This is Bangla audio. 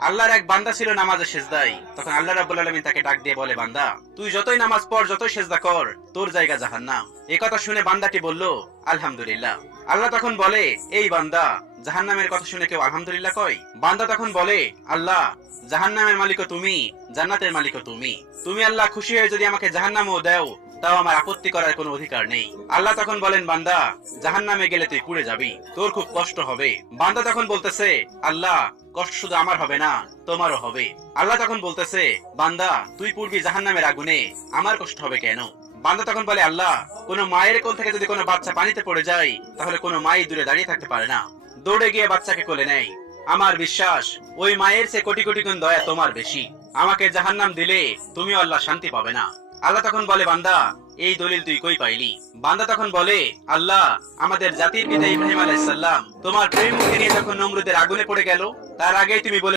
আল্লাহর এক বান্দা ছিল নামাজে সেজদায়। তখন আল্লাহ রাব্বুল আলামিন তাকে ডাক দিয়ে বলে, বান্দা তুই যতই নামাজ পড়, যতই সেজদা কর, তোর জায়গা জাহান্নাম। এই কথা শুনে বান্দাটি বলল, আলহামদুলিল্লাহ। আল্লাহ তখন বলে, এই বান্দা, জাহান্নামের কথা শুনে কেউ আলহামদুলিল্লাহ কয়? বান্দা তখন বলে, আল্লাহ, জাহান্নামের মালিকও তুমি, জান্নাতের মালিকও তুমি। তুমি আল্লাহ খুশি হয়ে যদি আমাকে জাহান্নামও দাও, তাও আমার আপত্তি করার কোনো অধিকার নেই। আল্লাহ তখন বলেন, বান্দা, জাহান্নামে গেলে তুই পুড়ে যাবি, তোর খুব কষ্ট হবে। বান্দা তখন বলতেছে, আল্লাহ, কষ্ট শুধু আমার হবে না, তোমারও হবে। আল্লাহ তখন বলতেছে, বান্দা, তুই পূর্বী জাহান্নামের আগুনে, আমার কষ্ট হবে কেন? বান্দা তখন বলে, আল্লাহ, কোন মায়ের কোল থেকে যদি কোনো বাচ্চা পানিতে পড়ে যায়, তাহলে কোনো মাই দূরে দাঁড়িয়ে থাকতে পারে না, দৌড়ে গিয়ে বাচ্চাকে কোলে নেয়। আমার বিশ্বাস, ওই মায়ের চেয়ে কোটি কোটি গুণ দয়া তোমার বেশি। আমাকে জাহান্নাম দিলে তুমিও আল্লাহ শান্তি পাবে না। আল্লাহ তখন বলে, বান্দা, এই দলিল তুই কই পাইলি? বান্দা তখন বলে, আল্লাহ, আমাদের জাতির পিতা ইব্রাহিম আলাইহিস সালাম তোমার প্রেম মুখে নিয়ে যখন নমরুদের আগুনে পড়ে গেল, তার আগেই তুমি বলে